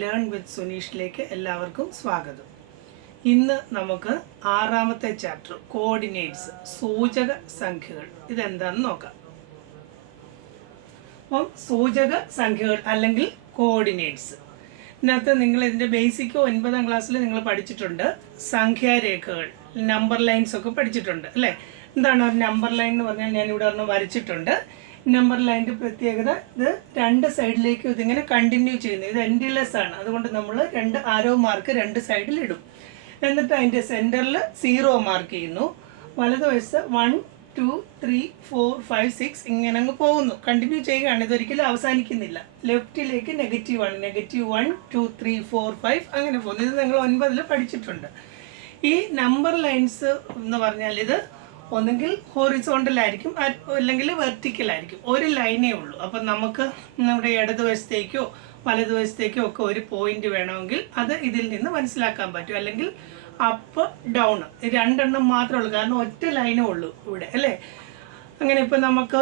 Learn with സുനീഷിലേക്ക് എല്ലാവർക്കും സ്വാഗതം. ഇന്ന് നമുക്ക് ആറാമത്തെ ചാപ്റ്റർ കോർഡിനേറ്റ്സ്, സൂചക സംഖ്യകൾ ഇതെന്താണെന്ന് നോക്കാം. അപ്പം സൂചക സംഖ്യകൾ അല്ലെങ്കിൽ കോർഡിനേറ്റ്സ്, ഇതിനകത്ത് നിങ്ങൾ ഇതിൻ്റെ ബേസിക് 9ാം ക്ലാസ്സിൽ നിങ്ങൾ പഠിച്ചിട്ടുണ്ട്. സംഖ്യാരേഖകൾ, നമ്പർ ലൈൻസ് ഒക്കെ പഠിച്ചിട്ടുണ്ട് അല്ലേ? എന്താണ് ഒരു നമ്പർ ലൈൻ എന്ന് പറഞ്ഞാൽ ഞാനിവിടെ ഒരെണ്ണം വരച്ചിട്ടുണ്ട്. നമ്പർ ലൈൻ്റെ പ്രത്യേകത, ഇത് രണ്ട് സൈഡിലേക്കും ഇതിങ്ങനെ കണ്ടിന്യൂ ചെയ്യുന്നു. ഇത് എൻഡ്ലെസ് ആണ്, അതുകൊണ്ട് നമ്മൾ രണ്ട് ആരോ മാർക്ക് രണ്ട് സൈഡിൽ ഇടും. എന്നിട്ട് അതിൻ്റെ സെൻറ്ററിൽ 0 മാർക്ക് ചെയ്യുന്നു. വലതുവശത്ത് 1 2 3 4 5 6 ഇങ്ങനെ അങ്ങ് പോകുന്നു, കണ്ടിന്യൂ ചെയ്യുകയാണ്. ഇതൊരിക്കലും അവസാനിക്കുന്നില്ല. ലെഫ്റ്റിലേക്ക് നെഗറ്റീവാണ്, -1 2 3 4 5 അങ്ങനെ പോകുന്നു. ഇത് നിങ്ങൾ 9ൽ പഠിച്ചിട്ടുണ്ട്. ഈ നമ്പർ ലൈൻസ് എന്ന് പറഞ്ഞാൽ ഇത് ഒന്നെങ്കിൽ ഹൊറിസോണ്ടൽ ആയിരിക്കും അല്ലെങ്കിൽ വെർട്ടിക്കൽ ആയിരിക്കും. ഒരു ലൈനേ ഉള്ളൂ. അപ്പം നമുക്ക് നമ്മുടെ ഇടതുവശത്തേക്കോ വലതുവശത്തേക്കോ ഒക്കെ ഒരു പോയിന്റ് വേണമെങ്കിൽ അത് ഇതിൽ നിന്ന് മനസ്സിലാക്കാൻ പറ്റും. അല്ലെങ്കിൽ അപ്പ് ഡൗൺ രണ്ടെണ്ണം മാത്രമേ ഉള്ളൂ, കാരണം ഒറ്റ ലൈനേ ഉള്ളൂ ഇവിടെ അല്ലേ? അങ്ങനെ ഇപ്പം നമുക്ക്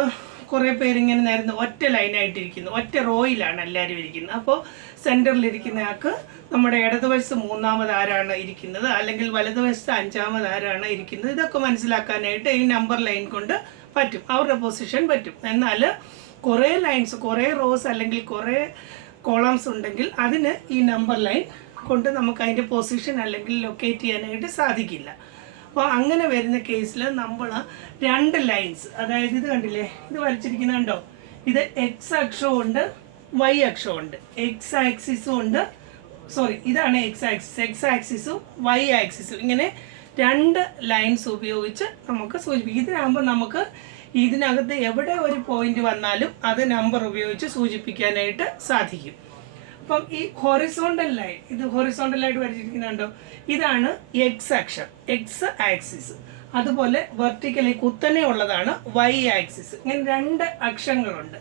കുറേ പേരിങ്ങനെ നേരുന്നു, ഒറ്റ ലൈനായിട്ടിരിക്കുന്നു, ഒറ്റ റോയിലാണ് എല്ലാവരും ഇരിക്കുന്നത്. അപ്പോൾ സെൻറ്ററിലിരിക്കുന്ന ആൾക്ക് നമ്മുടെ ഇടതുവശത്ത് 3ാമത് ആരാണ് ഇരിക്കുന്നത്, അല്ലെങ്കിൽ വലതുവശത്ത് 5ാമത് ആരാണ് ഇരിക്കുന്നത്, ഇതൊക്കെ മനസ്സിലാക്കാനായിട്ട് ഈ നമ്പർ ലൈൻ കൊണ്ട് പറ്റും, അവരുടെ പൊസിഷൻ പറ്റും. എന്നാൽ കുറേ ലൈൻസ്, കുറേ റോസ് അല്ലെങ്കിൽ കുറേ കോളംസ് ഉണ്ടെങ്കിൽ അതിന് ഈ നമ്പർ ലൈൻ കൊണ്ട് നമുക്ക് അതിൻ്റെ പൊസിഷൻ അല്ലെങ്കിൽ ലൊക്കേറ്റ് ചെയ്യാനായിട്ട് സാധിക്കില്ല. അപ്പോൾ അങ്ങനെ വരുന്ന കേസിൽ നമ്മൾ രണ്ട് ലൈൻസ്, അതായത് ഇത് കണ്ടില്ലേ, ഇത് വരച്ചിരിക്കുന്നത് കണ്ടോ, ഇത് എക്സ് അക്ഷവും ഉണ്ട് വൈ അക്ഷവും ഉണ്ട്. എക്സ് ആക്സിസും ഉണ്ട്, സോറി ഇതാണ് എക്സ് ആക്സിസും വൈ ആക്സിസും. ഇങ്ങനെ രണ്ട് ലൈൻസ് ഉപയോഗിച്ച് നമുക്ക് സൂചിപ്പിക്കും. ഇതിനാകുമ്പോൾ നമുക്ക് ഇതിനകത്ത് എവിടെ ഒരു പോയിന്റ് വന്നാലും അത് നമ്പർ ഉപയോഗിച്ച് സൂചിപ്പിക്കാനായിട്ട് സാധിക്കും. അപ്പം ഈ ഹൊറിസോണ്ടൽ ലൈൻ, ഇത് ഹൊറിസോണ്ടലായിട്ട് വരച്ചിരിക്കുന്നുണ്ടോ, ഇതാണ് എക്സ് അക്ഷം, എക്സ് ആക്സിസ്. അതുപോലെ വെർട്ടിക്കലി കുത്തനെ ഉള്ളതാണ് വൈ ആക്സിസ്. ഇങ്ങനെ രണ്ട് അക്ഷങ്ങളുണ്ട്,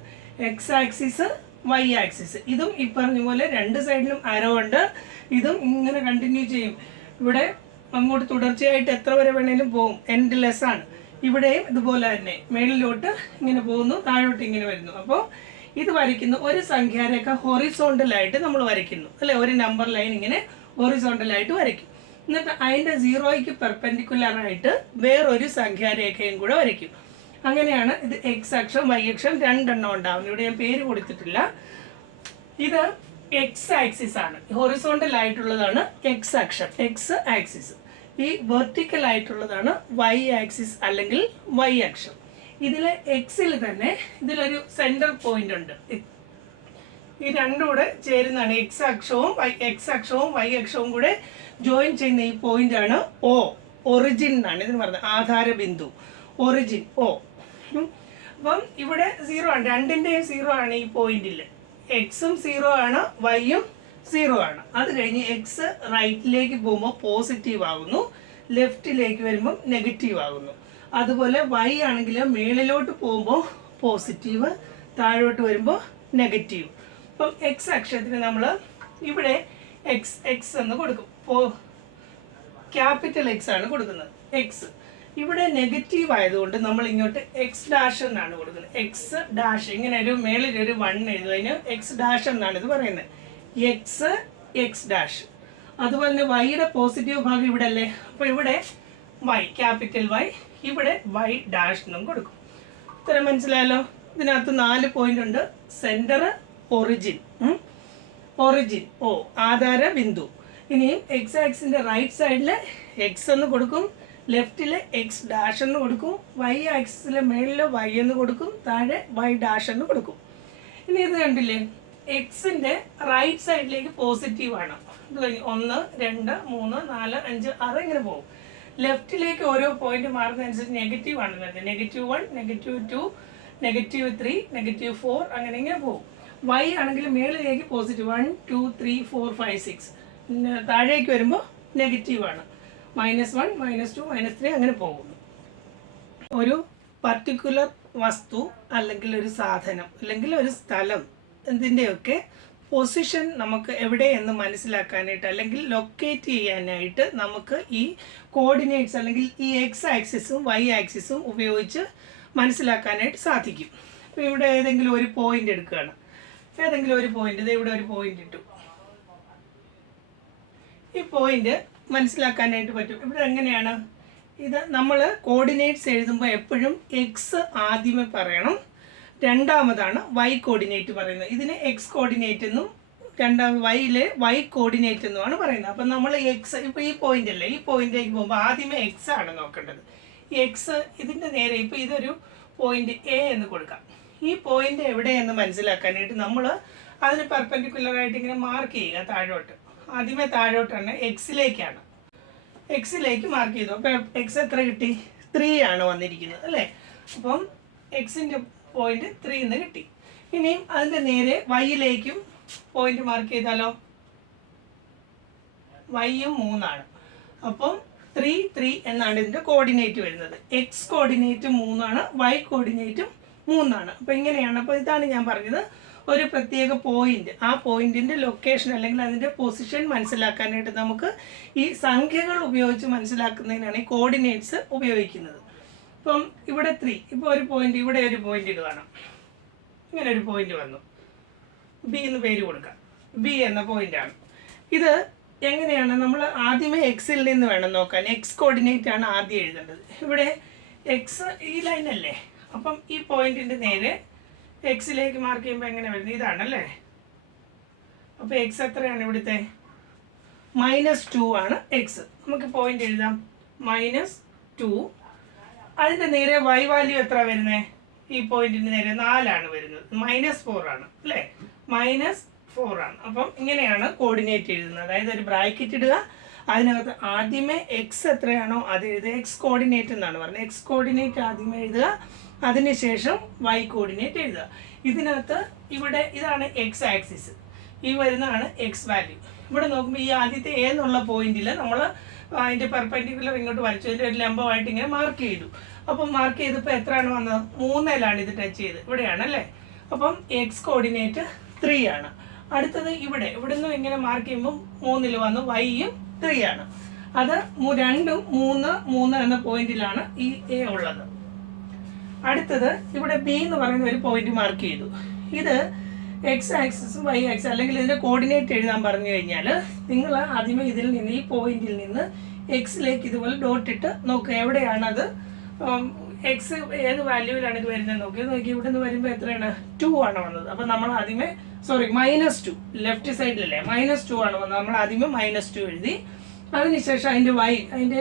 എക്സ് ആക്സിസ് വൈ ആക്സിസ്. ഇതും ഈ പറഞ്ഞ പോലെ രണ്ട് സൈഡിലും ആരോ ഉണ്ട്. ഇതും ഇങ്ങനെ കണ്ടിന്യൂ ചെയ്യും. ഇവിടെ അങ്ങോട്ട് തുടർച്ചയായിട്ട് എത്ര വരെ വേണേലും പോകും, എൻഡ്ലെസ് ആണ്. ഇവിടെയും ഇതുപോലെ തന്നെ മേളിലോട്ട് ഇങ്ങനെ പോകുന്നു, താഴോട്ട് ഇങ്ങനെ വരുന്നു. അപ്പോൾ ഇത് വരയ്ക്കുന്നു ഒരു സംഖ്യാരേഖ ഹൊറിസോണ്ടലായിട്ട് നമ്മൾ വരയ്ക്കുന്നു അല്ലെ? ഒരു നമ്പർ ലൈൻ ഇങ്ങനെ ഹൊറിസോണ്ടലായിട്ട് വരയ്ക്കും. എന്നിട്ട് അതിൻ്റെ 0യ്ക്ക് പെർപെൻഡിക്കുലറായിട്ട് വേറൊരു സംഖ്യാരേഖയും കൂടെ വരയ്ക്കും. അങ്ങനെയാണ് ഇത് എക്സ് അക്ഷം വൈ അക്ഷം രണ്ടെണ്ണം ഉണ്ടാവുന്നത്. ഇവിടെ ഞാൻ പേര് കൊടുത്തിട്ടില്ല. ഇത് എക്സ് ആക്സിസ് ആണ്, ഹൊറിസോണ്ടൽ ആയിട്ടുള്ളതാണ് എക്സ് അക്ഷം, എക്സ് ആക്സിസ്. ഈ വെർട്ടിക്കൽ ആയിട്ടുള്ളതാണ് വൈ ആക്സിസ് അല്ലെങ്കിൽ വൈ അക്ഷം. ഇതിലെ എക്സിൽ തന്നെ ഇതിലൊരു സെൻറ്റർ പോയിന്റ് ഉണ്ട്. ഈ രണ്ടും കൂടെ ചേരുന്നതാണ് എക്സ് അക്ഷവും വൈ അക്ഷവും കൂടെ ജോയിൻ ചെയ്യുന്ന ഈ പോയിന്റ് ആണ് ഒ, ഒറിജിൻ എന്നാണ് ഇതിന് പറയുന്നത്, ആധാര ബിന്ദു, ഒറിജിൻ ഒ. അപ്പം ഇവിടെ 0 ആണ്, രണ്ടിൻ്റെയും 0 ആണ് ഈ പോയിന്റിൽ. എക്സും 0 ആണ്, വൈയും 0 ആണ്. അത് കഴിഞ്ഞ് എക്സ് റൈറ്റിലേക്ക് പോകുമ്പോൾ പോസിറ്റീവ് ആകുന്നു, ലെഫ്റ്റിലേക്ക് വരുമ്പോൾ നെഗറ്റീവ് ആകുന്നു. അതുപോലെ വൈ ആണെങ്കിൽ മേളിലോട്ട് പോകുമ്പോൾ പോസിറ്റീവ്, താഴോട്ട് വരുമ്പോൾ നെഗറ്റീവ്. അപ്പം എക്സ് അക്ഷരത്തിന് നമ്മൾ ഇവിടെ എക്സ് എന്ന് കൊടുക്കും, ക്യാപിറ്റൽ എക്സ് ആണ് കൊടുക്കുന്നത്. എക്സ് ഇവിടെ നെഗറ്റീവ് ആയതുകൊണ്ട് നമ്മൾ ഇങ്ങോട്ട് എക്സ് ഡാഷ് എന്നാണ് കൊടുക്കുന്നത്. എക്സ് ഡാഷ്, ഇങ്ങനെ ഒരു മേളിലൊരു 1 എഴുതുന്നതിന് എക്സ് ഡാഷ് എന്നാണ് ഇത് പറയുന്നത്. X dash. അതുപോലെ തന്നെ വൈയുടെ പോസിറ്റീവ് ഭാഗം ഇവിടെ അല്ലേ, അപ്പോൾ ഇവിടെ വൈ, ക്യാപിറ്റൽ വൈ, ഇവിടെ വൈ ഡാഷ് എന്നും കൊടുക്കും. ഇത്രയും മനസ്സിലായല്ലോ? ഇതിനകത്ത് 4 പോയിന്റ് ഉണ്ട്. സെന്റർ, ഒറിജിൻ, ഒറിജിൻ ഓ, ആധാര ബിന്ദു. ഇനിയും എക്സ് ആക്സിന്റെ റൈറ്റ് സൈഡിൽ എക്സ് എന്ന് കൊടുക്കും, ലെഫ്റ്റില് എക്സ് ഡാഷ് എന്ന് കൊടുക്കും, വൈ ആക്സിസിലെ മേളില് വൈ എന്ന് കൊടുക്കും, താഴെ വൈ ഡാഷ് എന്ന് കൊടുക്കും. ഇനി ഇത് കണ്ടില്ലേ, എക്സിന്റെ റൈറ്റ് സൈഡിലേക്ക് പോസിറ്റീവ് ആണ്. ഇത് കഴിഞ്ഞ് 1 2 3 4 5 6 ഇങ്ങനെ പോകും. ലെഫ്റ്റിലേക്ക് ഓരോ പോയിന്റ് മാറുന്നതനുസരിച്ച് നെഗറ്റീവ് ആണ് വരുന്നത്. -1 -2 -3 -4 അങ്ങനെ ഇങ്ങനെ പോകും. വൈ ആണെങ്കിൽ മേളിലേക്ക് പോസിറ്റീവ് 1 2 3 4 5 6, താഴേക്ക് വരുമ്പോൾ നെഗറ്റീവ് ആണ്, -1 -2 -3 അങ്ങനെ പോകുന്നു. ഒരു പർട്ടിക്കുലർ വസ്തു അല്ലെങ്കിൽ ഒരു സാധനം അല്ലെങ്കിൽ ഒരു സ്ഥലം, ഇതിൻ്റെയൊക്കെ പൊസിഷൻ നമുക്ക് എവിടെയെന്ന് മനസ്സിലാക്കാനായിട്ട് അല്ലെങ്കിൽ ലൊക്കേറ്റ് ചെയ്യാനായിട്ട് നമുക്ക് ഈ കോർഡിനേറ്റ്സ് അല്ലെങ്കിൽ ഈ എക്സ് ആക്സിസും വൈ ആക്സിസും ഉപയോഗിച്ച് മനസ്സിലാക്കാനായിട്ട് സാധിക്കും. അപ്പോൾ ഇവിടെ ഏതെങ്കിലും ഒരു പോയിന്റ് എടുക്കുകയാണ്, ഏതെങ്കിലും ഒരു പോയിന്റ്, ഇത് ഇവിടെ ഒരു പോയിന്റ് ഇട്ടു, ഈ പോയിന്റ് മനസ്സിലാക്കാനായിട്ട് പറ്റും. ഇവിടെ എങ്ങനെയാണ് ഇത് നമ്മൾ കോർഡിനേറ്റ്സ് എഴുതുമ്പോൾ എപ്പോഴും എക്സ് ആദ്യമേ പറയണം, രണ്ടാമതാണ് വൈ കോർഡിനേറ്റ് പറയുന്നത്. ഇതിന് എക്സ് കോർഡിനേറ്റ് എന്നും വൈയിലെ വൈ കോർഡിനേറ്റ് എന്നുമാണ് പറയുന്നത്. അപ്പം നമ്മൾ എക്സ് ഇപ്പോൾ ഈ പോയിന്റ് അല്ലേ, ഈ പോയിന്റിലേക്ക് പോകുമ്പോൾ ആദ്യമേ എക്സ് ആണ് നോക്കേണ്ടത്. ഈ എക്സ് ഇതിൻ്റെ നേരെ ഇപ്പോൾ ഇതൊരു പോയിന്റ് എ എന്ന് കൊടുക്കാം. ഈ പോയിന്റ് എവിടെയെന്ന് മനസ്സിലാക്കാനായിട്ട് നമ്മൾ അതിന് പെർപെൻഡിക്കുലറായിട്ട് ഇങ്ങനെ മാർക്ക് ചെയ്യുക താഴോട്ട്. ആദ്യമേ താഴോട്ടാണ് എക്സിലേക്കാണ്, എക്സിലേക്ക് മാർക്ക് ചെയ്തു. അപ്പോൾ എക്സ് എത്ര കിട്ടി? 3 ആണ് വന്നിരിക്കുന്നത് അല്ലേ. അപ്പം എക്സിൻ്റെ പോയിന്റ് 3 എന്ന് കിട്ടി. ഇനിയും അതിൻ്റെ നേരെ വൈയിലേക്കും പോയിന്റ് മാർക്ക് ചെയ്താലോ, വൈയും 3 ആണ്. അപ്പം 3 3 എന്നാണ് ഇതിൻ്റെ കോർഡിനേറ്റ് വരുന്നത്. എക്സ് കോർഡിനേറ്റ് 3 ആണ്, വൈ കോർഡിനേറ്റും 3 ആണ്. അപ്പോൾ ഇങ്ങനെയാണ്. അപ്പോൾ ഇതാണ് ഞാൻ പറഞ്ഞത്, ഒരു പ്രത്യേക പോയിന്റ്, ആ പോയിന്റിൻ്റെ ലൊക്കേഷൻ അല്ലെങ്കിൽ അതിൻ്റെ പൊസിഷൻ മനസ്സിലാക്കാനായിട്ട് നമുക്ക് ഈ സംഖ്യകൾ ഉപയോഗിച്ച് മനസ്സിലാക്കുന്നതിനാണ് ഈ കോർഡിനേറ്റ്സ് ഉപയോഗിക്കുന്നത്. ഇപ്പം ഇവിടെ 3, ഇപ്പോൾ ഒരു പോയിന്റ്, ഇവിടെ ഒരു പോയിന്റ് ഇടുകയാണ്. ഇങ്ങനെ ഒരു പോയിന്റ് വന്നു, ബി എന്ന് പേര് കൊടുക്കാം. ബി എന്ന പോയിന്റാണ് ഇത്. എങ്ങനെയാണ് നമ്മൾ ആദ്യമേ എക്സിൽ നിന്ന് വേണം നോക്കാൻ. എക്സ് കോർഡിനേറ്റ് ആണ് ആദ്യം എഴുതേണ്ടത്. ഇവിടെ എക്സ് ഈ ലൈനല്ലേ, അപ്പം ഈ പോയിന്റിൻ്റെ നേരെ എക്സിലേക്ക് മാർക്ക് ചെയ്യുമ്പോൾ എങ്ങനെ വരുന്നത്? ഇതാണല്ലേ. അപ്പോൾ എക്സ് എത്രയാണ് ഇവിടുത്തെ? -2 ആണ് എക്സ്. നമുക്ക് പോയിന്റ് എഴുതാം, -2. അതിൻ്റെ നേരെ വൈ വാല്യൂ എത്ര വരുന്നത്? ഈ പോയിന്റിന് നേരെ 4 ആണ് വരുന്നത്, -4 ആണ് അല്ലേ, -4 ആണ്. അപ്പം ഇങ്ങനെയാണ് കോർഡിനേറ്റ് എഴുതുന്നത്. അതായത് ഒരു ബ്രാക്കറ്റ് ഇടുക, അതിനകത്ത് ആദ്യമേ എക്സ് എത്രയാണോ അത് എഴുതുക. എക്സ് കോർഡിനേറ്റ് എന്നാണ് പറഞ്ഞത്. എക്സ് കോർഡിനേറ്റ് ആദ്യമേ എഴുതുക, അതിനുശേഷം വൈ കോർഡിനേറ്റ് എഴുതുക. ഇതിനകത്ത് ഇവിടെ ഇതാണ് എക്സ് ആക്സിസ്, ഈ വരുന്നതാണ് എക്സ് വാല്യൂ. ഇവിടെ നോക്കുമ്പോൾ ഈ ആദ്യത്തെ എ എന്നുള്ള പോയിന്റിൽ നമ്മൾ അതിൻ്റെ പെർപെൻഡിക്കുലർ ഇങ്ങോട്ട് വരച്ചു, അതിൻ്റെ ഒരു ലംബമായിട്ട് ഇങ്ങനെ മാർക്ക് ചെയ്തു. അപ്പം മാർക്ക് ചെയ്തപ്പോൾ എത്രയാണ് വന്നത്? 3 ഇത് ടച്ച് ചെയ്ത് ഇവിടെയാണല്ലേ. അപ്പം എക്സ് കോർഡിനേറ്റ് 3 ആണ്. അടുത്തത് ഇവിടെ നിന്നും ഇങ്ങനെ മാർക്ക് ചെയ്യുമ്പോൾ 3 വന്നു, വൈയും 3 ആണ്. അത് 2 3 3 എന്ന പോയിന്റിലാണ് ഈ എ ഉള്ളത്. അടുത്തത് ഇവിടെ ബി എന്ന് പറയുന്ന ഒരു പോയിന്റ് മാർക്ക് ചെയ്തു. ഇത് എക്സ് ആക്സിസും വൈ ആക്സിസ് അല്ലെങ്കിൽ ഇതിൻ്റെ കോർഡിനേറ്റ് എഴുതാൻ പറഞ്ഞു കഴിഞ്ഞാൽ നിങ്ങൾ ആദ്യമേ ഇതിൽ നിന്ന് ഈ പോയിന്റിൽ നിന്ന് എക്സിലേക്ക് ഇതുപോലെ ഡോട്ട് ഇട്ട് നോക്കുക, എവിടെയാണത് എക്സ് ഏത് വാല്യൂവിലാണ് ഇത് വരുന്നത് നോക്കി. ഇവിടെ നിന്ന് വരുമ്പോൾ എത്രയാണ്? 2 ആണ് വന്നത്. അപ്പം നമ്മൾ ആദ്യമേ -2 ലെഫ്റ്റ് സൈഡിലല്ലേ, -2 ആണ് വന്നത്. നമ്മൾ ആദ്യമേ -2 എഴുതി. അതിനുശേഷം അതിൻ്റെ വൈ, അതിൻ്റെ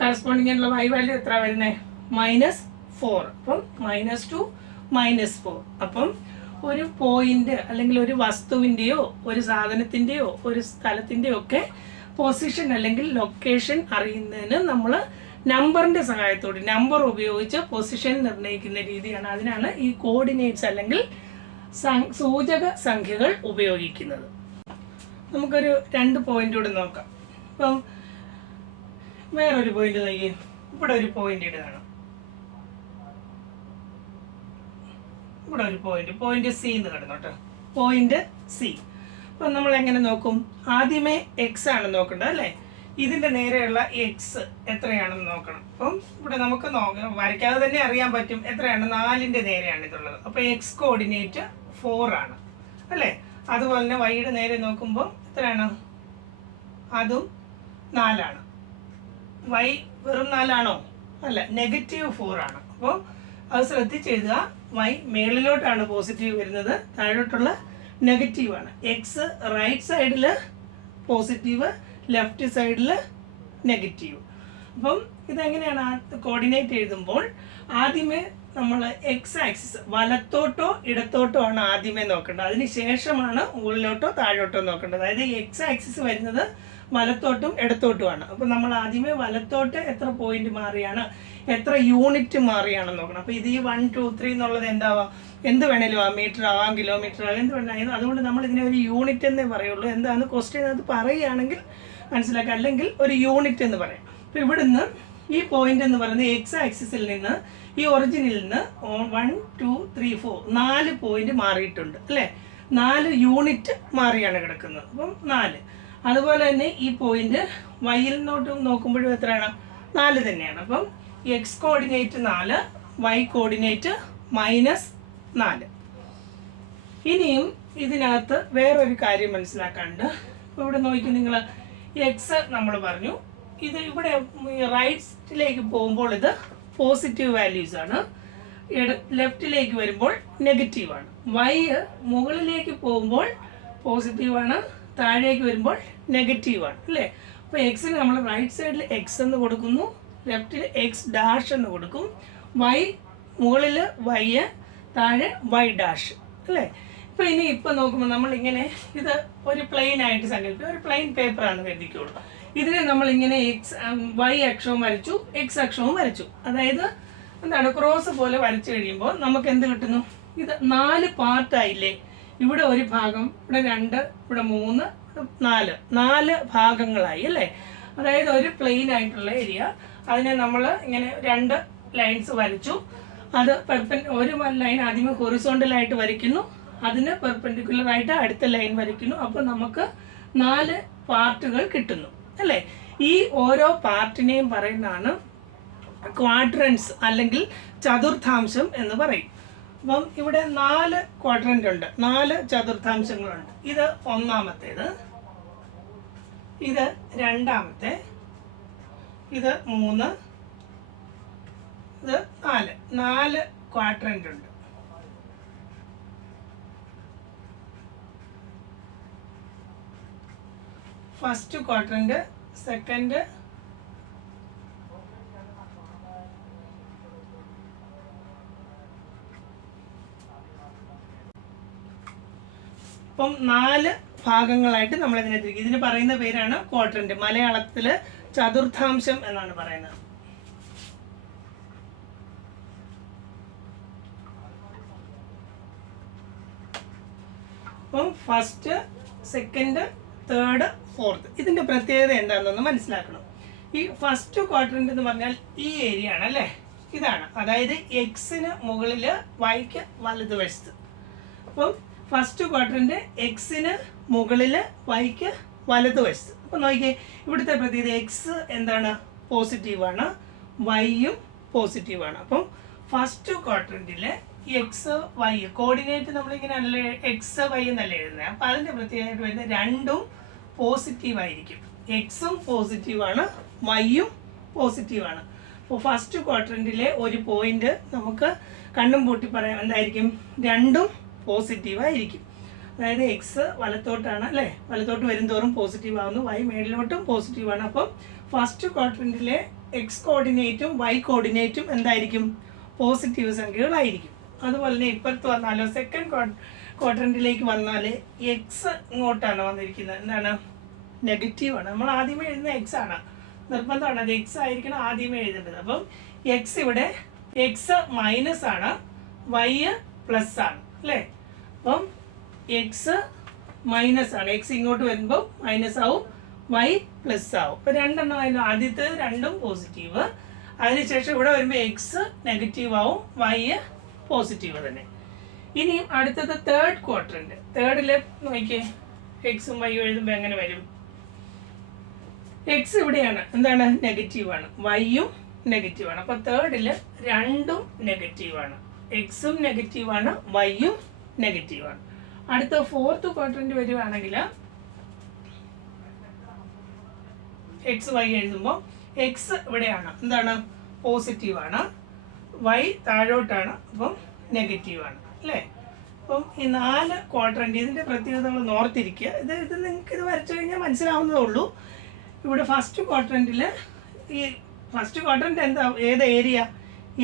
കറസ്പോണ്ടിങ് ആയിട്ടുള്ള വൈ വാല്യൂ എത്ര വരുന്നത്? -4. അപ്പം -2 -4. അപ്പം ഒരു പോയിന്റ് അല്ലെങ്കിൽ ഒരു വസ്തുവിൻ്റെയോ ഒരു സാധനത്തിൻ്റെയോ ഒരു സ്ഥലത്തിൻ്റെയോ ഒക്കെ പൊസിഷൻ അല്ലെങ്കിൽ ലൊക്കേഷൻ അറിയുന്നതിന് നമ്മൾ നമ്പറിൻ്റെ സഹായത്തോടെ, നമ്പർ ഉപയോഗിച്ച് പൊസിഷൻ നിർണ്ണയിക്കുന്ന രീതിയാണ്. അതിനാണ് ഈ കോർഡിനേറ്റ്സ് അല്ലെങ്കിൽ സൂചക സംഖ്യകൾ ഉപയോഗിക്കുന്നത്. നമുക്കൊരു 2 പോയിന്റ് കൂടെ നോക്കാം. അപ്പം വേറൊരു പോയിന്റ് നോക്കി, ഇവിടെ ഒരു പോയിന്റ് ഇടുകയാണ്. ഇവിടെ ഒരു പോയിന്റ് സി എന്ന് കിടന്നോട്ടെ, പോയിന്റ് സി. അപ്പം നമ്മൾ എങ്ങനെ നോക്കും? ആദ്യമേ എക്സ് ആണ് നോക്കേണ്ടത് അല്ലേ. ഇതിൻ്റെ നേരെയുള്ള എക്സ് എത്രയാണെന്ന് നോക്കണം. അപ്പം ഇവിടെ നമുക്ക് വരയ്ക്കാതെ തന്നെ അറിയാൻ പറ്റും എത്രയാണ്. 4ൻ്റെ നേരെയാണ് ഇതുള്ളത്. അപ്പോൾ എക്സ് കോർഡിനേറ്റ് 4 ആണ് അല്ലേ. അതുപോലെ തന്നെ വൈയുടെ നേരെ നോക്കുമ്പോൾ എത്രയാണ്? അതും 4 ആണ്. വൈ വെറും 4 ആണോ? അല്ല, -4 ആണ്. അപ്പോൾ അത് ശ്രദ്ധിച്ചെഴുതുക. വൈ മേളിലോട്ടാണ് പോസിറ്റീവ് വരുന്നത്, താഴോട്ടുള്ള നെഗറ്റീവാണ്. എക്സ് റൈറ്റ് സൈഡിൽ പോസിറ്റീവ്, ലെഫ്റ്റ് സൈഡിൽ നെഗറ്റീവ്. അപ്പം ഇതെങ്ങനെയാണ് കോർഡിനേറ്റ് എഴുതുമ്പോൾ? ആദ്യമേ നമ്മൾ എക്സ് ആക്സിസ് വലത്തോട്ടോ ഇടത്തോട്ടോ ആണ് ആദ്യമേ നോക്കേണ്ടത്. അതിന് ശേഷമാണ് മുകളിലോട്ടോ താഴോട്ടോ നോക്കേണ്ടത്. അതായത് എക്സ് ആക്സിസ് വരുന്നത് വലത്തോട്ടും ഇടത്തോട്ടുമാണ്. അപ്പോൾ നമ്മൾ ആദ്യമേ വലത്തോട്ട് എത്ര പോയിന്റ് മാറിയാണ്, എത്ര യൂണിറ്റ് മാറിയാണെന്ന് നോക്കണം. അപ്പോൾ ഇത് ഈ 1 2 3 എന്നുള്ളത് എന്താവാം, എന്ത് വേണേലും ആ, മീറ്റർ ആവാം, കിലോമീറ്റർ ആവാം, എന്ത് വേണേലും. അതുകൊണ്ട് നമ്മൾ ഇതിനെ ഒരു യൂണിറ്റ് എന്നേ പറയുള്ളൂ. എന്താണ് ക്വസ്റ്റ്യൻ അത് പറയുകയാണെങ്കിൽ മനസ്സിലാക്കുക, അല്ലെങ്കിൽ ഒരു യൂണിറ്റ് എന്ന് പറയാം. അപ്പോൾ ഇവിടുന്ന് ഈ പോയിന്റ് എന്ന് പറയുന്നത് എക്സ് ആക്സിസിൽ നിന്ന് ഈ ഒറിജിനിൽ നിന്ന് 1 2 3 4 4 പോയിന്റ് മാറിയിട്ടുണ്ട് അല്ലേ. 4 യൂണിറ്റ് മാറിയാണ് കിടക്കുന്നത്. അപ്പം 4. അതുപോലെ തന്നെ ഈ പോയിന്റ് വൈയിൽ നിന്നോട്ട് നോക്കുമ്പോഴും എത്രയാണ്? 4 തന്നെയാണ്. അപ്പം എക്സ് കോർഡിനേറ്റ് 4, വൈ കോർഡിനേറ്റ് -4. ഇനിയും ഇതിനകത്ത് വേറൊരു കാര്യം മനസ്സിലാക്കാനുണ്ട്. ഇപ്പോൾ ഇവിടെ നോക്കി നിങ്ങൾ, എക്സ് നമ്മൾ പറഞ്ഞു. ഇത് ഇവിടെ റൈറ്റിലേക്ക് പോകുമ്പോൾ ഇത് പോസിറ്റീവ് വാല്യൂസ് ആണ്, ലെഫ്റ്റിലേക്ക് വരുമ്പോൾ നെഗറ്റീവാണ്. വൈ മുകളിലേക്ക് പോകുമ്പോൾ പോസിറ്റീവാണ്, താഴേക്ക് വരുമ്പോൾ നെഗറ്റീവാണ് അല്ലേ. അപ്പോൾ എക്സിന് നമ്മൾ റൈറ്റ് സൈഡിൽ എക്സ് എന്ന് കൊടുക്കുന്നു, ലെഫ്റ്റിൽ എക്സ് ഡാഷ് എന്ന് കൊടുക്കും. വൈ മുകളിൽ വൈ, താഴെ വൈ ഡാഷ് അല്ലേ. ഇപ്പോൾ നോക്കുമ്പോൾ നമ്മളിങ്ങനെ ഇത് ഒരു പ്ലെയിൻ ആയിട്ട് സങ്കല്പിക്കും, ഒരു പ്ലെയിൻ പേപ്പറാണ് കരുതിക്കോളൂ. ഇതിനെ നമ്മളിങ്ങനെ വൈ അക്ഷവും വരച്ചു, എക്സ് അക്ഷവും വരച്ചു. അതായത് എന്താണ്, ക്രോസ് പോലെ വരച്ചു കഴിയുമ്പോൾ നമുക്ക് എന്ത് കിട്ടുന്നു? ഇത് 4 പാർട്ടായില്ലേ. ഇവിടെ ഒരു ഭാഗം, ഇവിടെ 2, ഇവിടെ 3, 4 ഭാഗങ്ങളായി അല്ലേ. അതായത് ഒരു പ്ലെയിൻ ആയിട്ടുള്ള ഏരിയ, അതിനെ നമ്മൾ ഇങ്ങനെ 2 ലൈൻസ് വരച്ചു. അത് ഒരു ലൈൻ ആദ്യമേ ഹൊറിസോണ്ടലായിട്ട് വരയ്ക്കുന്നു, അതിന് പെർപെൻഡിക്കുലർ ആയിട്ട് അടുത്ത ലൈൻ വരയ്ക്കുന്നു. അപ്പോൾ നമുക്ക് 4 പാർട്ടുകൾ കിട്ടുന്നു അല്ലേ. ഈ ഓരോ പാർട്ടിനെയും പറയുന്നതാണ് ക്വാഡ്രൻസ് അല്ലെങ്കിൽ ചതുർത്ഥാംശം എന്ന് പറയും. അപ്പം ഇവിടെ 4 ക്വാഡ്രൻ്റ് ഉണ്ട്, 4 ചതുർത്ഥാംശങ്ങളുണ്ട്. ഇത് ഒന്നാമത്തേത്, ഇത് രണ്ടാമത്തെ, ഇത് 3, ഇത് 4 ക്വാഡ്രൻ്റ് ഉണ്ട്. ഫസ്റ്റ് ക്വാഡ്രൻ്റ്, സെക്കൻഡ്, അപ്പം 4 ഭാഗങ്ങളായിട്ട് നമ്മൾ ഇതിനെ തിരിക്കും. ഇതിന് പറയുന്ന പേരാണ് ക്വാഡ്രന്റ്. മലയാളത്തിൽ ചതുർത്ഥാംശം എന്നാണ് പറയുന്നത്. അപ്പം ഫസ്റ്റ്, സെക്കൻഡ്, തേർഡ്, ഫോർത്ത്, ഇതിന്റെ പ്രത്യേകത എന്താണെന്ന് മനസ്സിലാക്കണം. ഈ ഫസ്റ്റ് ക്വാഡ്രന്റ് എന്ന് പറഞ്ഞാൽ ഈ ഏരിയ ആണ് അല്ലേ, ഇതാണ്. അതായത് എക്സിന് മുകളിൽ വൈക്ക് വലതുവശത്ത്. അപ്പം ഫസ്റ്റ് ക്വാഡ്രന്റ് എക്സിന് മുകളിൽ വൈക്ക് വലതുവശത്ത്. അപ്പം നോക്കിയേ, ഇവിടുത്തെ പ്രത്യേകത എക്സ് എന്താണ്, പോസിറ്റീവാണ്, വൈയും പോസിറ്റീവാണ്. അപ്പം ഫസ്റ്റ് ക്വാഡ്രന്റിൽ എക്സ് വൈ കോർഡിനേറ്റ് നമ്മളിങ്ങനെ അല്ലേ എക്സ് വൈ എന്നല്ലേ എഴുതുന്നത്. അപ്പം അതിൻ്റെ പ്രത്യേകമായിട്ട് വരുന്നത് രണ്ടും പോസിറ്റീവായിരിക്കും. എക്സും പോസിറ്റീവാണ്, വൈയും പോസിറ്റീവാണ്. അപ്പോൾ ഫസ്റ്റ് ക്വാഡ്രന്റിലെ ഒരു പോയിന്റ് നമുക്ക് കണ്ണും പൂട്ടി പറയാം, എന്തായിരിക്കും, രണ്ടും പോസിറ്റീവായിരിക്കും. അതായത് എക്സ് വലത്തോട്ടാണ് അല്ലേ, വലത്തോട്ട് വരുംതോറും പോസിറ്റീവ് ആവുന്നു, വൈ മേളിലോട്ടും പോസിറ്റീവാണ്. അപ്പം ഫസ്റ്റ് ക്വാഡ്രന്റിലെ എക്സ് കോർഡിനേറ്റും വൈ കോർഡിനേറ്റും എന്തായിരിക്കും, പോസിറ്റീവ് സംഖ്യകളായിരിക്കും. അതുപോലെ തന്നെ ഇപ്പുറത്ത് വന്നാലോ, സെക്കൻഡ് ക്വാഡ്രന്റിലേക്ക് വന്നാൽ എക്സ് ഇങ്ങോട്ടാണ് വന്നിരിക്കുന്നത്, എന്താണ്, നെഗറ്റീവാണ്. നമ്മൾ ആദ്യമേ എഴുതുന്ന എക്സ് ആണ്, നിർബന്ധമാണ് അത് എക്സ് ആയിരിക്കണം ആദ്യമേ എഴുതേണ്ടത്. അപ്പം എക്സ് ഇവിടെ എക്സ് മൈനസ് ആണ്, വൈ പ്ലസ് ആണ് അല്ലേ. അപ്പം എക്സ് മൈനസ് ആണ്, എക്സ് ഇങ്ങോട്ട് വരുമ്പോൾ മൈനസ് ആവും, വൈ പ്ലസ് ആവും. ഇപ്പം രണ്ടെണ്ണം ആയാലും ആദ്യത്തെ രണ്ടും പോസിറ്റീവ്, അതിനുശേഷം ഇവിടെ വരുമ്പോൾ എക്സ് നെഗറ്റീവ് ആവും, വൈ പോസിറ്റീവ് തന്നെ. ഇനിയും അടുത്തത് തേർഡ് ക്വാഡ്രന്റ്. തേർഡിൽ നോക്കിയേ, എക്സും വൈയും എഴുതുമ്പോൾ എങ്ങനെ വരും, എക്സ് ഇവിടെയാണ്, എന്താണ്, നെഗറ്റീവാണ്, വൈയും നെഗറ്റീവാണ്. അപ്പോൾ തേർഡിൽ രണ്ടും നെഗറ്റീവാണ്, എക്സും നെഗറ്റീവാണ്, വൈയും നെഗറ്റീവാണ്. അടുത്ത ഫോർത്ത് ക്വാഡ്രന്റ് വരുവാണെങ്കിൽ എക്സ് വൈ എഴുതുമ്പോൾ എക്സ് ഇവിടെയാണ്, എന്താണ്, പോസിറ്റീവാണ്, വൈ താഴോട്ടാണ്, അപ്പം നെഗറ്റീവാണ് അല്ലേ. അപ്പം ഈ 4 ക്വാഡ്രന്റ് ഇതിൻ്റെ പ്രത്യേകതകൾ ഓർത്തിരിക്കുക. ഇത് നിങ്ങൾക്ക് ഇത് വരച്ചു കഴിഞ്ഞാൽ മനസ്സിലാവുന്നതേ ഉള്ളൂ. ഇവിടെ ഫസ്റ്റ് ക്വാഡ്രന്റിൽ ഈ ഫസ്റ്റ് ക്വാഡ്രന്റ് എന്താ, ഏത് ഏരിയ,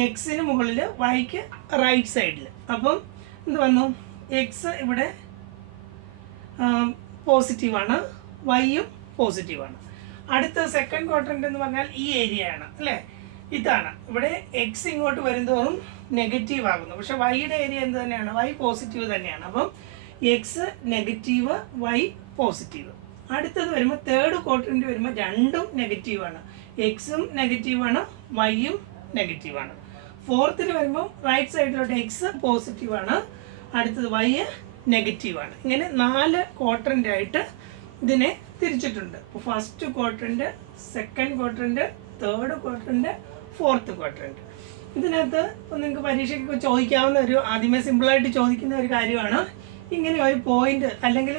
എക്സിന് മുകളിൽ വൈക്ക് റൈറ്റ് സൈഡിൽ. അപ്പം എന്ത് വന്നു, എക്സ് ഇവിടെ പോസിറ്റീവാണ്, വൈയും പോസിറ്റീവാണ്. അടുത്ത സെക്കൻഡ് ക്വാഡ്രന്റ് എന്ന് പറഞ്ഞാൽ ഈ ഏരിയ ആണ് അല്ലേ, ഇതാണ്. ഇവിടെ എക്സ് ഇങ്ങോട്ട് വരുന്നതോറും നെഗറ്റീവ് ആകുന്നു, പക്ഷെ വൈയുടെ ഏരിയ എന്ത് തന്നെയാണ്, വൈ പോസിറ്റീവ് തന്നെയാണ്. അപ്പം എക്സ് നെഗറ്റീവ്, വൈ പോസിറ്റീവ്. അടുത്തത് വരുമ്പോൾ തേർഡ് ക്വാഡ്രന്റ് വരുമ്പോൾ രണ്ടും നെഗറ്റീവാണ്, എക്സും നെഗറ്റീവാണ്, വൈയും നെഗറ്റീവാണ്. ഫോർത്തിൽ വരുമ്പോൾ റൈറ്റ് സൈഡിലോട്ട് എക്സ് പോസിറ്റീവാണ്, അടുത്തത് വൈ നെഗറ്റീവാണ്. ഇങ്ങനെ 4 ക്വാഡ്രന്റ് ആയിട്ട് ഇതിനെ തിരിച്ചിട്ടുണ്ട്. First quadrant, second quadrant, third quadrant, fourth quadrant. ഇതിനകത്ത് ഇപ്പോൾ നിങ്ങൾക്ക് പരീക്ഷയ്ക്ക് ചോദിക്കാവുന്ന ഒരു, ആദ്യമേ സിമ്പിളായിട്ട് ചോദിക്കുന്ന ഒരു കാര്യമാണ്, ഇങ്ങനെ ഒരു പോയിന്റ് അല്ലെങ്കിൽ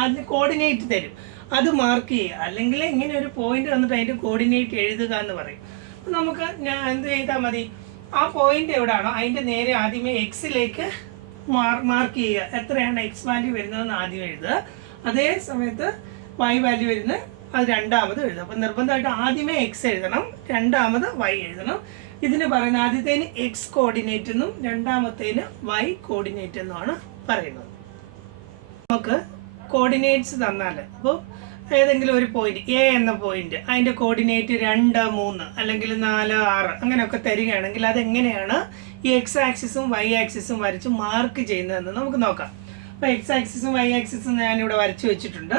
ആദ്യം കോർഡിനേറ്റ് തരും, അത് മാർക്ക് ചെയ്യുക. അല്ലെങ്കിൽ ഇങ്ങനെ ഒരു പോയിന്റ് വന്നിട്ട് അതിൻ്റെ കോർഡിനേറ്റ് എഴുതുക എന്ന് പറയും. അപ്പം നമുക്ക് ഞാൻ എന്ത് ചെയ്താൽ മതി, ആ പോയിന്റ് എവിടെയാണോ അതിൻ്റെ നേരെ ആദ്യമേ എക്സിലേക്ക് മാർക്ക് ചെയ്യുക. എത്രയാണ് എക്സ് വാല്യൂ വരുന്നതെന്ന് ആദ്യം എഴുതുക. അതേ സമയത്ത് വൈ വാല്യൂ വരുന്നത് അത് രണ്ടാമത് എഴുതുക. അപ്പം നിർബന്ധമായിട്ട് ആദ്യമേ എക്സ് എഴുതണം, രണ്ടാമത് വൈ എഴുതണം. ഇതിന് പറയുന്നത് ആദ്യത്തേന് എക്സ് കോർഡിനേറ്റ് എന്നും രണ്ടാമത്തേന് വൈ കോർഡിനേറ്റ് എന്നുമാണ് പറയുന്നത്. നമുക്ക് കോർഡിനേറ്റ്സ് തന്നാൽ, അപ്പോൾ ഏതെങ്കിലും ഒരു പോയിന്റ് എ എന്ന പോയിന്റ് അതിൻ്റെ കോർഡിനേറ്റ് 2, 3 അല്ലെങ്കിൽ 4, 6 അങ്ങനെയൊക്കെ തരികയാണെങ്കിൽ അതെങ്ങനെയാണ് ഈ എക്സ് ആക്സിസും വൈ ആക്സിസും വരച്ച് മാർക്ക് ചെയ്യുന്നതെന്ന് നമുക്ക് നോക്കാം. അപ്പോൾ എക്സ് ആക്സിസും വൈ ആക്സിസും ഞാനിവിടെ വരച്ച് വെച്ചിട്ടുണ്ട്.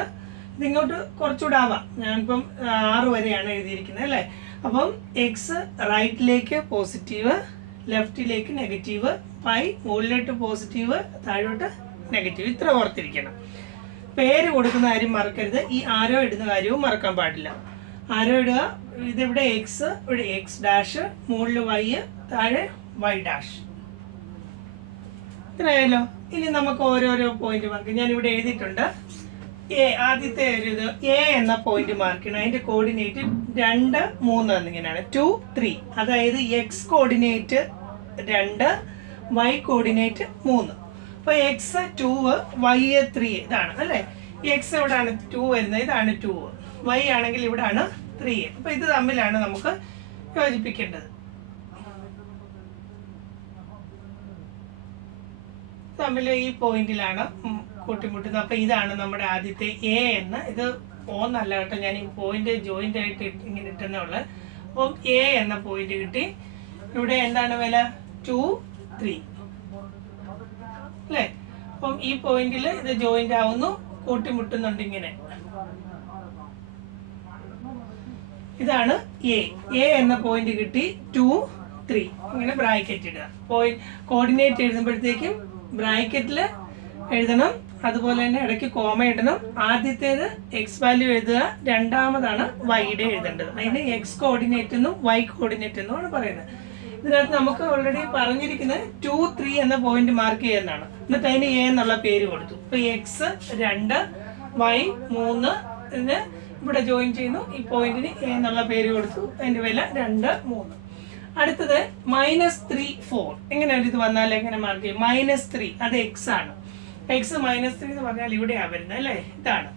ഇതിങ്ങോട്ട് കുറച്ചുകൂടെ ആവാം. ഞാനിപ്പം 6 വരെയാണ് എഴുതിയിരിക്കുന്നത് അല്ലേ. അപ്പം എക്സ് റൈറ്റിലേക്ക് പോസിറ്റീവ്, ലെഫ്റ്റിലേക്ക് നെഗറ്റീവ്, വൈ മുകളിലോട്ട് പോസിറ്റീവ്, താഴോട്ട് നെഗറ്റീവ്. ഇത്ര ഓർത്തിരിക്കണം. പേര് കൊടുക്കുന്ന കാര്യം മറക്കരുത്. ഈ ആരോ ഇടുന്ന കാര്യവും മറക്കാൻ പാടില്ല. ആരോ ഇടുക, ഇതിവിടെ എക്സ്, ഇവിടെ എക്സ് ഡാഷ്, മുകളിൽ വൈ, താഴെ വൈ ഡാഷ്. ഇത്രയായല്ലോ. ഇനി നമുക്ക് ഓരോരോ പോയിന്റ് മാർക്ക്. ഞാനിവിടെ എഴുതിയിട്ടുണ്ട്. എ ആദ്യത്തെ ഒരു ഇത് എ എന്ന പോയിന്റ് മാർക്ക് ചെയ്യണം. അതിന്റെ കോർഡിനേറ്റ് 2, 3 എന്നിങ്ങനെയാണ്. 2, 3. അതായത് എക്സ് കോർഡിനേറ്റ് 2, വൈ കോർഡിനേറ്റ് 3. അപ്പോൾ എക്സ് 2, വൈ 3 ഇതാണ് അല്ലേ. എക്സ് എവിടെയാണ് 2 വരുന്നത്, ഇതാണ് 2. വൈ ആണെങ്കിൽ ഇവിടാണ് 3. അപ്പോൾ ഇത് തമ്മിലാണ് നമുക്ക് യോജിപ്പിക്കേണ്ടത്. തമ്മിൽ ഈ പോയിന്റിലാണ് കൂട്ടിമുട്ടുന്നത്. അപ്പോൾ ഇതാണ് നമ്മുടെ ആദ്യത്തെ എ എന്ന, ഇത് ഓന്നല്ല കേട്ടോ, ഞാൻ ഈ പോയിന്റ് ജോയിന്റ് ആയിട്ട് ഇങ്ങനെ ഇട്ടുന്നേ ഉള്ളു. അപ്പം എ എന്ന പോയിന്റ് കിട്ടി. ഇവിടെ എന്താണ് വില, 2, 3 അല്ലേ. അപ്പം ഈ പോയിന്റിൽ ഇത് ജോയിന്റ് ആവുന്നു, കൂട്ടിമുട്ടുന്നുണ്ട് ഇങ്ങനെ. ഇതാണ് എ. എ എന്ന പോയിന്റ് കിട്ടി. 2, 3 ഇങ്ങനെ ബ്രാക്കറ്റ് ഇടുക. പോയിന്റ് കോർഡിനേറ്റ് എഴുതുമ്പോഴത്തേക്കും ബ്രാക്കറ്റിൽ എഴുതണം. അതുപോലെ തന്നെ ഇടയ്ക്ക് കോമ ഇടണം. ആദ്യത്തേത് എക്സ് വാല്യൂ എഴുതുക, രണ്ടാമതാണ് വൈയുടെ എഴുതേണ്ടത്. അതിന് എക്സ് കോർഡിനേറ്റ് എന്നും വൈ കോർഡിനേറ്റ് എന്നുമാണ് പറയുന്നത്. ഇതിനകത്ത് നമുക്ക് ഓൾറെഡി പറഞ്ഞിരിക്കുന്നത് 2, 3 എന്ന പോയിന്റ് മാർക്ക് ചെയ്യുന്നതാണ്. എന്നിട്ട് അതിന് എ എന്നുള്ള പേര് കൊടുത്തു. ഇപ്പൊ എക്സ് 2, വൈ 3 ഇതിന് ഇവിടെ ജോയിൻ ചെയ്യുന്നു. ഈ പോയിന്റിന് എ എന്നുള്ള പേര് കൊടുത്തു. അതിന്റെ വില 2, 3. അടുത്തത് -3, 4. എങ്ങനെയാണ് ഇത് വന്നാൽ എങ്ങനെ മാർക്ക് ചെയ്യും? -3 അത് എക്സ് ആണ്. എക്സ് -3 എന്ന് പറഞ്ഞാൽ ഇവിടെയാണ് വരുന്നത് അല്ലേ. ഇതാണ്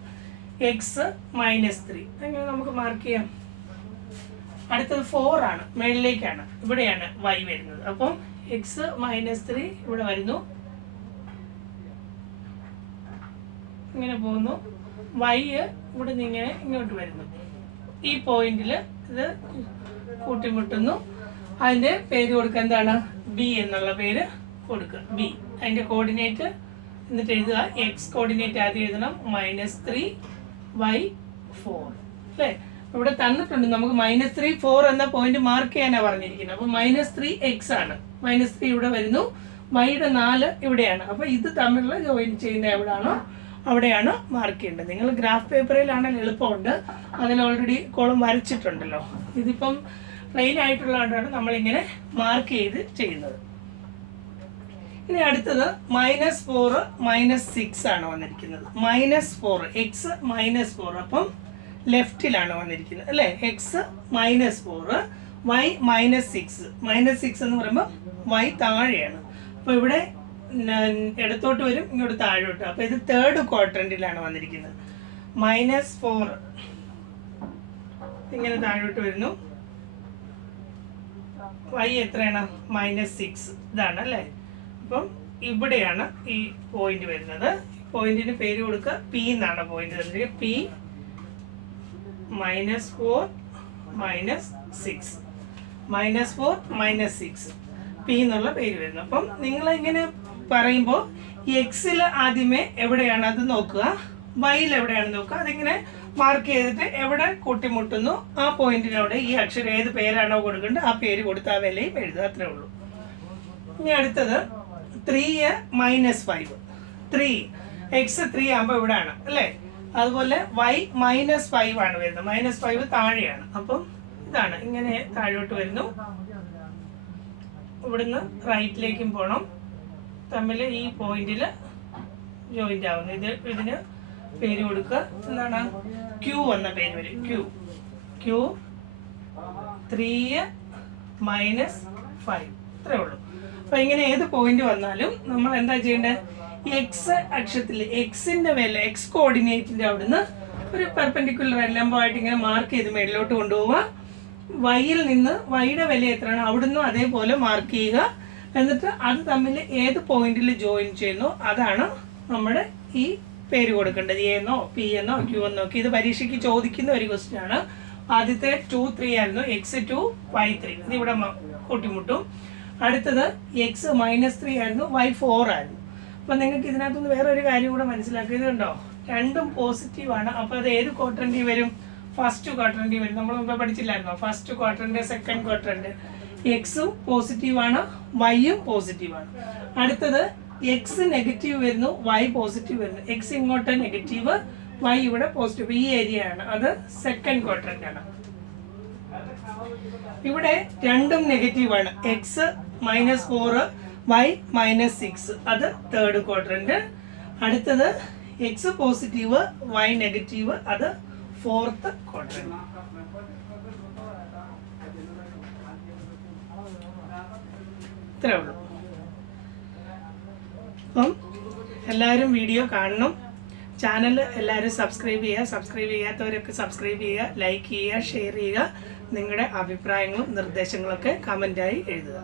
എക്സ് -3. അങ്ങനെ നമുക്ക് മാർക്ക് ചെയ്യാം. അടുത്തത് 4 ആണ്, മേളിലേക്കാണ്, ഇവിടെയാണ് വൈ വരുന്നത്. അപ്പം എക്സ് -3 ഇവിടെ വരുന്നു, ഇങ്ങനെ പോകുന്നു. വൈ ഇവിടെ നിന്ന് ഇങ്ങനെ ഇങ്ങോട്ട് വരുന്നു. ഈ പോയിന്റിൽ ഇത് കൂട്ടിമുട്ടുന്നു. അതിൻ്റെ പേര് കൊടുക്കുക, എന്താണ്, ബി എന്നുള്ള പേര് കൊടുക്കുക. ബി അതിൻ്റെ കോർഡിനേറ്റ് എന്നിട്ട് എഴുതുക. എക്സ് കോർഡിനേറ്റ് ആദ്യം എഴുതണം, -3 വൈ 4 അല്ലേ. ഇവിടെ തന്നിട്ടുണ്ട് നമുക്ക് -3, 4 എന്ന പോയിന്റ് മാർക്ക് ചെയ്യാനാണ് പറഞ്ഞിരിക്കുന്നത്. അപ്പോൾ -3 എക്സ് ആണ്. -3 ഇവിടെ വരുന്നു, വൈയുടെ 4 ഇവിടെയാണ്. അപ്പോൾ ഇത് തമ്മിലുള്ള ജോയിൻ ചെയ്യുന്ന എവിടെയാണോ അവിടെയാണ് മാർക്ക് ചെയ്യേണ്ടത്. നിങ്ങൾ ഗ്രാഫ് പേപ്പറിലാണെങ്കിൽ എളുപ്പമുണ്ട്, അതിൽ ഓൾറെഡി കോളം വരച്ചിട്ടുണ്ടല്ലോ. ഇതിപ്പം പ്ലെയിൻ ആയിട്ടുള്ളതുകൊണ്ടാണ് നമ്മളിങ്ങനെ മാർക്ക് ചെയ്ത് ചെയ്യുന്നത്. ഇനി അടുത്തത് -4, -6 ആണ് വന്നിരിക്കുന്നത്. -4 എക്സ് -4, അപ്പം ലെഫ്റ്റിലാണ് വന്നിരിക്കുന്നത് അല്ലേ. X -4, Y -6. -6 എന്ന് പറയുമ്പോൾ വൈ താഴെയാണ്. അപ്പോൾ ഇവിടെ ഇടത്തോട്ട് വരും, ഇങ്ങോട്ട് താഴോട്ട്. അപ്പോൾ ഇത് തേർഡ് ക്വാഡ്രന്റിലാണ് വന്നിരിക്കുന്നത്. -4 ഇങ്ങനെ താഴോട്ട് വരുന്നു. വൈ എത്രയാണ്, -6 ഇതാണ് അല്ലേ. അപ്പം ഇവിടെയാണ് ഈ പോയിന്റ് വരുന്നത്. പോയിന്റിന് പേര് കൊടുക്കുക, പി എന്നാണ് പോയിന്റ് തന്നിരിക്കുന്നത്. പി -4 -6 -4 -6 പി എന്നുള്ള പേര് വരുന്നു. അപ്പം നിങ്ങൾ ഇങ്ങനെ പറയുമ്പോൾ എക്സിൽ ആദ്യമേ എവിടെയാണ് അത് നോക്കുക, വൈയിൽ എവിടെയാണ് നോക്കുക. അതിങ്ങനെ മാർക്ക് ചെയ്തിട്ട് എവിടെ കൂട്ടിമുട്ടുന്നു ആ പോയിന്റിനവിടെ ഈ അക്ഷരം ഏത് പേരാണോ കൊടുക്കേണ്ടത് ആ പേര് കൊടുത്ത് ആ വിലയും എഴുതുക. അത്രേ ഉള്ളൂ. ഇനി അടുത്തത് 3 -5. 3 എക്സ് 3 ആകുമ്പോൾ ഇവിടെയാണ് അല്ലേ. അതുപോലെ വൈ -5 ആണ് വരുന്നത്. -5 താഴെയാണ്. അപ്പം ഇതാണ് ഇങ്ങനെ താഴോട്ട് വരുന്നു. ഇവിടുന്ന് റൈറ്റിലേക്കും പോകണം. തമ്മിൽ ഈ പോയിന്റിൽ ജോയിന്റ് ആവുന്നു. ഇതിന് പേര് കൊടുക്കുക. എന്താണ്? ക്യൂ എന്ന പേര് വരും. ക്യൂ 3 - 5 ഇത്രേ ഉള്ളൂ. അപ്പൊ ഇങ്ങനെ ഏത് പോയിന്റ് വന്നാലും നമ്മൾ എന്താ ചെയ്യേണ്ടത്? എക്സ് അക്ഷത്തിൽ എക്സിന്റെ വില, എക്സ് കോർഡിനേറ്റിന്റെ അവിടുന്ന് ഒരു പെർപെൻഡിക്കുലർ ലംബമായിട്ട് ഇങ്ങനെ മാർക്ക് ചെയ്ത് മേളിലോട്ട് കൊണ്ടുപോവുക. വൈയിൽ നിന്ന് വൈയുടെ വില എത്രയാണ് അവിടുന്ന് അതേപോലെ മാർക്ക് ചെയ്യുക. എന്നിട്ട് അത് തമ്മിൽ ഏത് പോയിന്റിൽ ജോയിൻ ചെയ്യുന്നു അതാണ് നമ്മുടെ ഈ പേര് കൊടുക്കേണ്ടത്. എ എന്നോ പി എന്നോ ക്യൂ എന്നോ ഒക്കെ. ഇത് പരീക്ഷയ്ക്ക് ചോദിക്കുന്ന ഒരു ക്വസ്റ്റ്യൻ ആണ്. ആദ്യത്തെ 2, 3 ആയിരുന്നു. x2 y3 ഇത് ഇവിടെ കൂട്ടിമുട്ടും. അടുത്തത് x -3 ആയിരുന്നു, y4 ആയിരുന്നു. അപ്പം നിങ്ങൾക്ക് ഇതിനകത്തുനിന്ന് വേറെ ഒരു കാര്യം കൂടെ മനസ്സിലാക്കിയതുണ്ടോ? രണ്ടും പോസിറ്റീവ് ആണ്. അപ്പോൾ അത് ഏത് ക്വാഡ്രന്റിൽ വരും? ഫസ്റ്റ് ക്വാഡ്രന്റിൽ വരും. നമ്മൾ മുമ്പ് പഠിച്ചില്ലായിരുന്നോ? First quadrant, second quadrant. എക്സും പോസിറ്റീവാണ്, വൈയും പോസിറ്റീവാണ്. അടുത്തത് എക്സ് നെഗറ്റീവ് വരുന്നു, വൈ പോസിറ്റീവ് വരുന്നു. എക്സ് ഇങ്ങോട്ട് നെഗറ്റീവ്, വൈ ഇവിടെ പോസിറ്റീവ്. ഈ ഏരിയ ആണ്, അത് സെക്കൻഡ് ക്വാഡ്രന്റ് ആണ്. ഇവിടെ രണ്ടും നെഗറ്റീവ് ആണ്. എക്സ് -4, വൈ -6 അത് തേർഡ് ക്വാഡ്രന്റ്. അടുത്തത് എക്സ് പോസിറ്റീവ്, വൈ നെഗറ്റീവ് അത് ഫോർത്ത് ക്വാഡ്രന്റ്. ഇത്രേ ഉള്ളൂ. അപ്പം എല്ലാവരും വീഡിയോ കാണണം. ചാനൽ എല്ലാവരും സബ്സ്ക്രൈബ് ചെയ്യുക. സബ്സ്ക്രൈബ് ചെയ്യാത്തവരൊക്കെ സബ്സ്ക്രൈബ് ചെയ്യുക, ലൈക്ക് ചെയ്യുക, ഷെയർ ചെയ്യുക. നിങ്ങളുടെ അഭിപ്രായങ്ങളും നിർദ്ദേശങ്ങളൊക്കെ കമൻറ്റായി എഴുതുക.